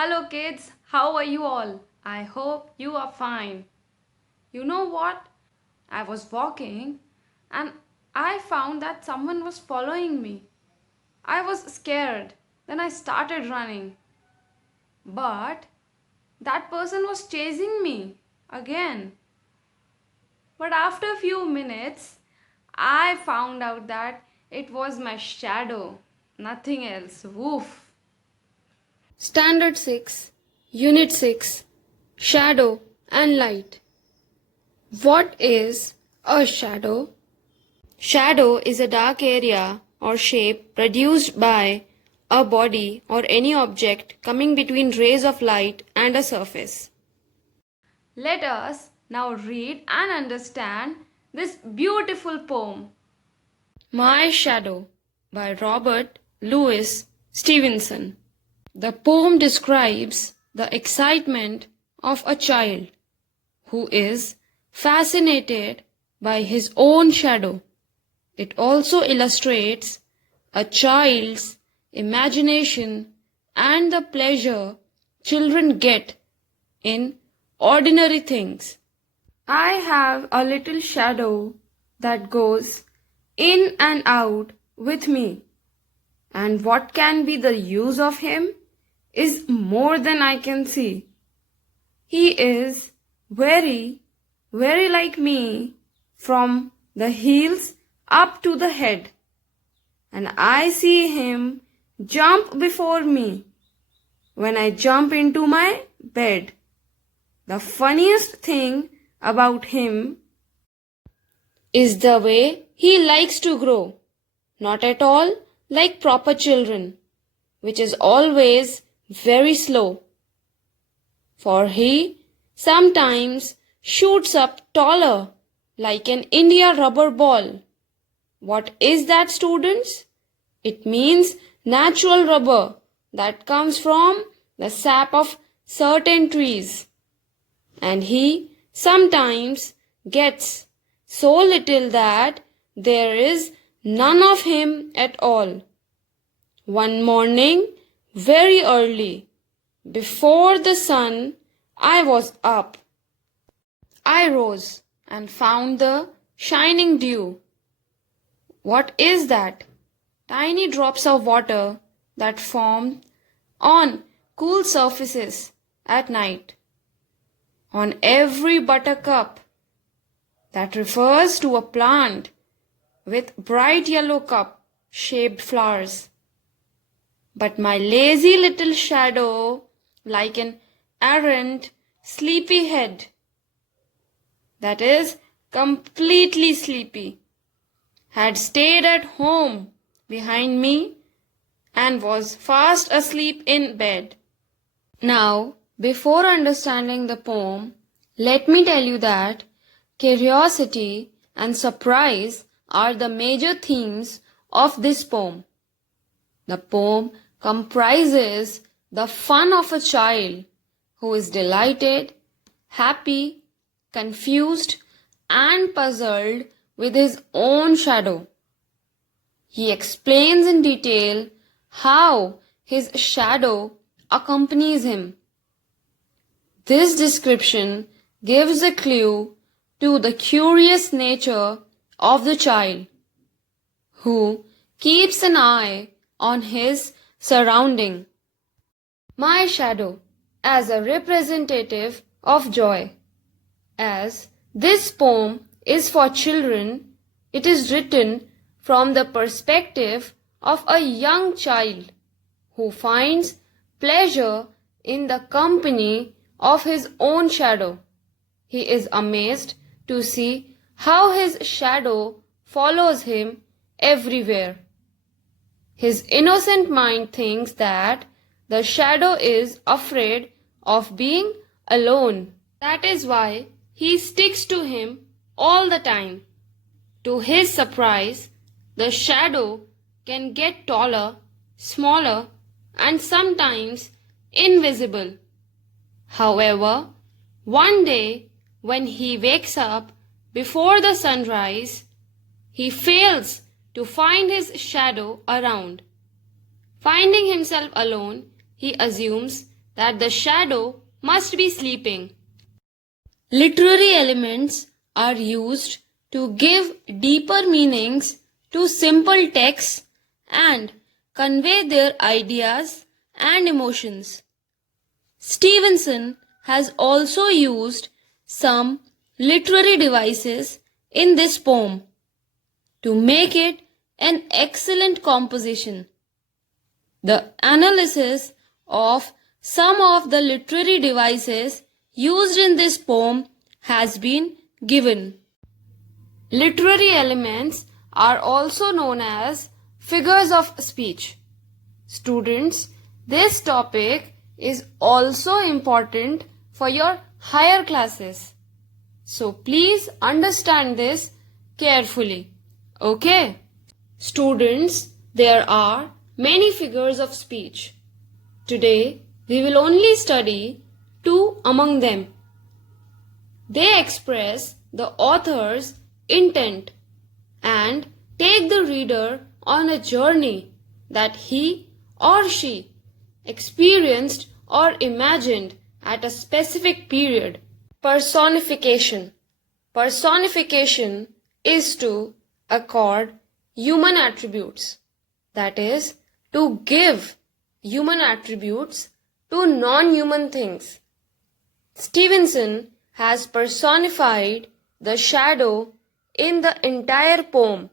Hello kids, how are you all? I hope you are fine. You know what? I was walking and I found that someone was following me. I was scared. Then I started running. But that person was chasing me again. But after a few minutes, I found out that it was my shadow, nothing else. Woof. Standard 6, Unit 6, Shadow and Light. What is a shadow? Shadow is a dark area or shape produced by a body or any object coming between rays of light and a surface. Let us now read and understand this beautiful poem. My Shadow by Robert Louis Stevenson. The poem describes the excitement of a child who is fascinated by his own shadow. It also illustrates a child's imagination and the pleasure children get in ordinary things. I have a little shadow that goes in and out with me, and what can be the use of him is more than I can see. He is very, very like me from the heels up to the head, and I see him jump before me when I jump into my bed. The funniest thing about him is the way he likes to grow, not at all like proper children, which is always very slow. For he sometimes shoots up taller like an India rubber ball. What is that, students? It means natural rubber that comes from the sap of certain trees. And he sometimes gets so little that there is none of him at all. One morning, very early, before the sun, I was up. I rose and found the shining dew. What is that? Tiny drops of water that form on cool surfaces at night. On every buttercup. That refers to a plant with bright yellow cup-shaped flowers. But my lazy little shadow, like an errant, sleepy head, that is, completely sleepy, had stayed at home behind me and was fast asleep in bed. Now, before understanding the poem, let me tell you that curiosity and surprise are the major themes of this poem. The poem comprises the fun of a child who is delighted, happy, confused, and puzzled with his own shadow. He explains in detail how his shadow accompanies him. This description gives a clue to the curious nature of the child, who keeps an eye on his surrounding. My shadow as a representative of joy. As this poem is for children, it is written from the perspective of a young child who finds pleasure in the company of his own shadow. He is amazed to see how his shadow follows him everywhere. His innocent mind thinks that the shadow is afraid of being alone. That is why he sticks to him all the time. To his surprise, the shadow can get taller, smaller, and sometimes invisible. However, one day when he wakes up before the sunrise, he fails to find his shadow around. Finding himself alone, he assumes that the shadow must be sleeping. Literary elements are used to give deeper meanings to simple texts and convey their ideas and emotions. Stevenson has also used some literary devices in this poem to make it an excellent composition. The analysis of some of the literary devices used in this poem has been given. Literary elements are also known as figures of speech. Students, this topic is also important for your higher classes. So please understand this carefully. Okay? Students, there are many figures of speech. Today, we will only study two among them. They express the author's intent and take the reader on a journey that he or she experienced or imagined at a specific period. Personification. Personification is to accord human attributes, that is, to give human attributes to non-human things. Stevenson has personified the shadow in the entire poem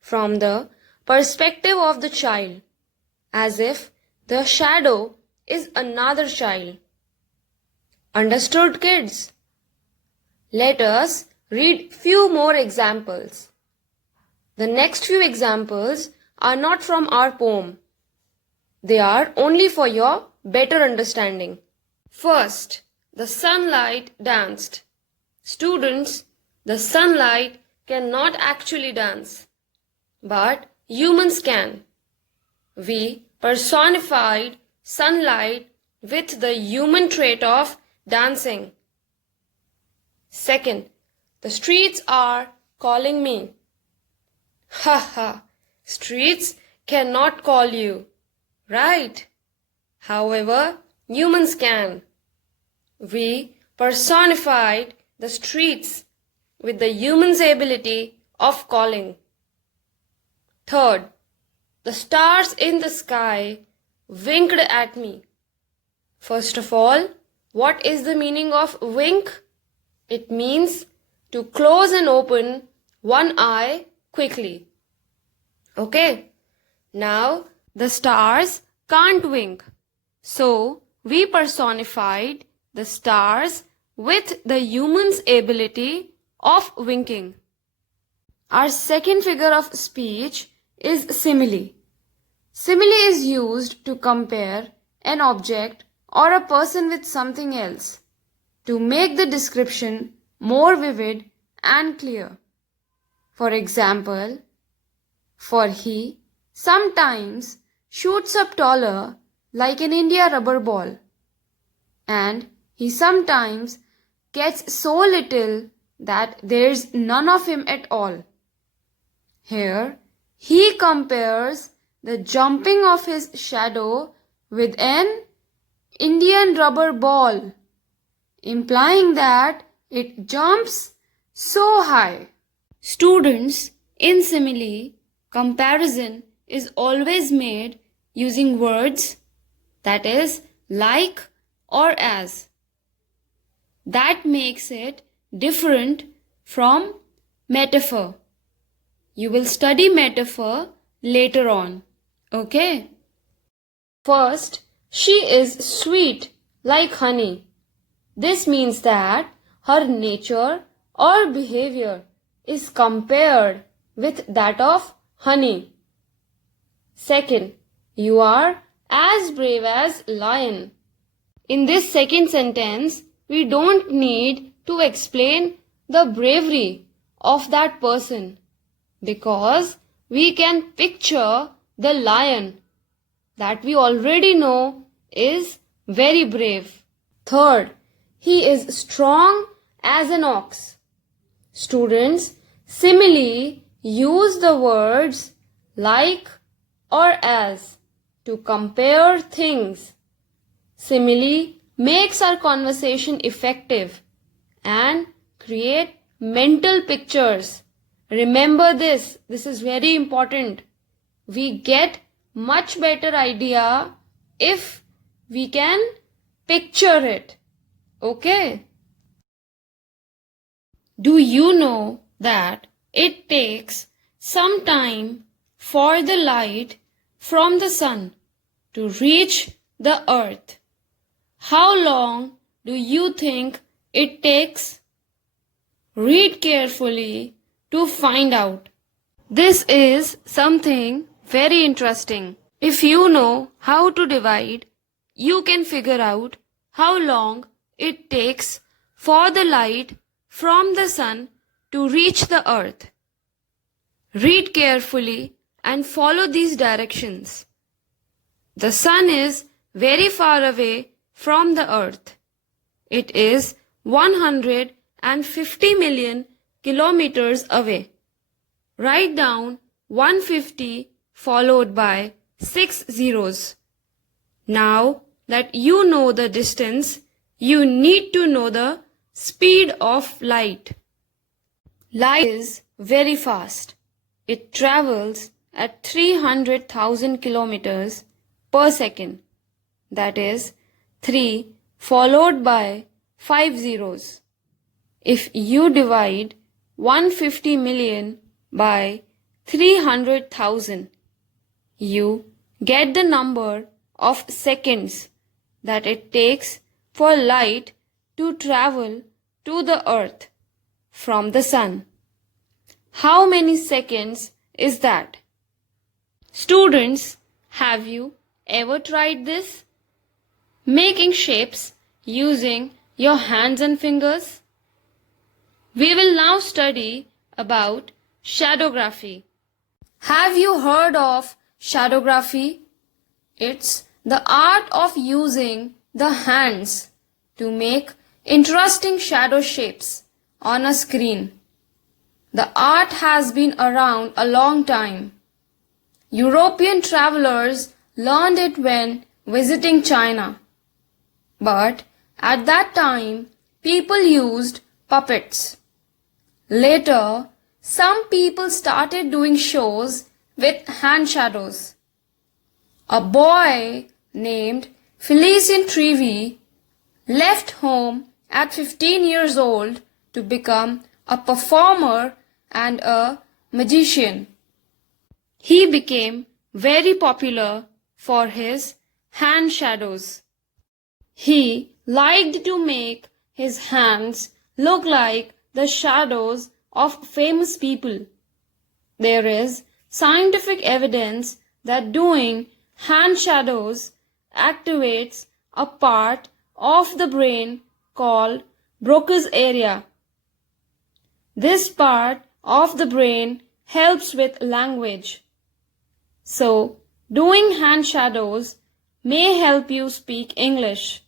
from the perspective of the child, as if the shadow is another child. Understood, kids? Let us read few more examples. The next few examples are not from our poem. They are only for your better understanding. First, the sunlight danced. Students, the sunlight cannot actually dance, but humans can. We personified sunlight with the human trait of dancing. Second, the streets are calling me. Ha ha, streets cannot call you, right? However, humans can. We personified the streets with the human's ability of calling. Third, the stars in the sky winked at me. First of all, what is the meaning of wink? It means to close and open one eye quickly. Okay, now the stars can't wink. So we personified the stars with the human's ability of winking. Our second figure of speech is simile. Simile is used to compare an object or a person with something else to make the description more vivid and clear. For example, for he sometimes shoots up taller like an India rubber ball, and he sometimes gets so little that there's none of him at all. Here, he compares the jumping of his shadow with an Indian rubber ball, implying that it jumps so high. Students, in simile, comparison is always made using words, that is, like or as. That makes it different from metaphor. You will study metaphor later on. Okay? First, she is sweet like honey. This means that her nature or behavior is compared with that of honey. Second, you are as brave as lion. In this second sentence, we don't need to explain the bravery of that person because we can picture the lion that we already know is very brave. Third, he is strong as an ox. Students, simile use the words like or as to compare things. Simile makes our conversation effective and create mental pictures. Remember this is very important. We get much better idea if we can picture it. Okay? Do you know that it takes some time for the light from the sun to reach the earth? How long do you think it takes? Read carefully to find out. This is something very interesting. If you know how to divide, you can figure out how long it takes for the light from the sun to reach the earth. Read carefully and follow these directions. The sun is very far away from the earth. It is 150 million kilometers away. Write down 150 followed by 6 zeros. Now that you know the distance, you need to know the speed of light. Light is very fast. It travels at 300,000 kilometers per second. That is 3 followed by 5 zeros. If you divide 150 million by 300,000, you get the number of seconds that it takes for light to travel to the earth from the sun. How many seconds is that? Students, have you ever tried this? Making shapes using your hands and fingers? We will now study about shadowgraphy. Have you heard of shadowgraphy? It's the art of using the hands to make interesting shadow shapes on a screen. The art has been around a long time. European travelers learned it when visiting China. But at that time, people used puppets. Later, some people started doing shows with hand shadows. A boy named Felicien Trewey left home at 15 years old to become a performer and a magician. He became very popular for his hand shadows. He liked to make his hands look like the shadows of famous people. There is scientific evidence that doing hand shadows activates a part of the brain called Broca's area. This part of the brain helps with language. So, doing hand shadows may help you speak English.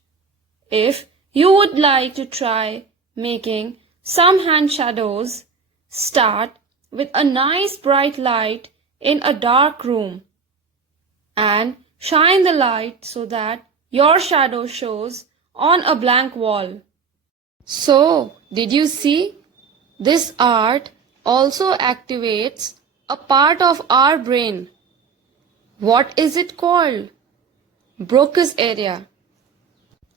If you would like to try making some hand shadows, start with a nice bright light in a dark room and shine the light so that your shadow shows on a blank wall. So, did you see? This art also activates a part of our brain. What is it called? Broca's area.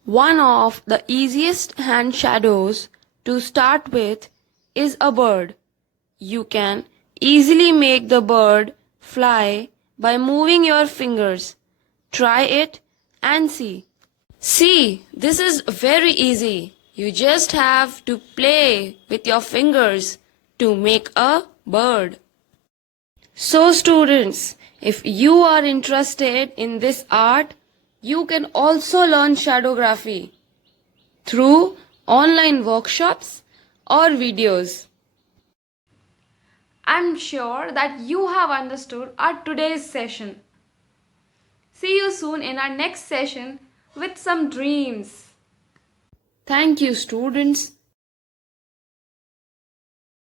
One of the easiest hand shadows to start with is a bird. You can easily make the bird fly by moving your fingers. Try it and see. See, this is very easy. You just have to play with your fingers to make a bird. So students, if you are interested in this art, you can also learn shadowgraphy through online workshops or videos. I'm sure that you have understood our today's session. See you soon in our next session with some dreams. Thank you, students.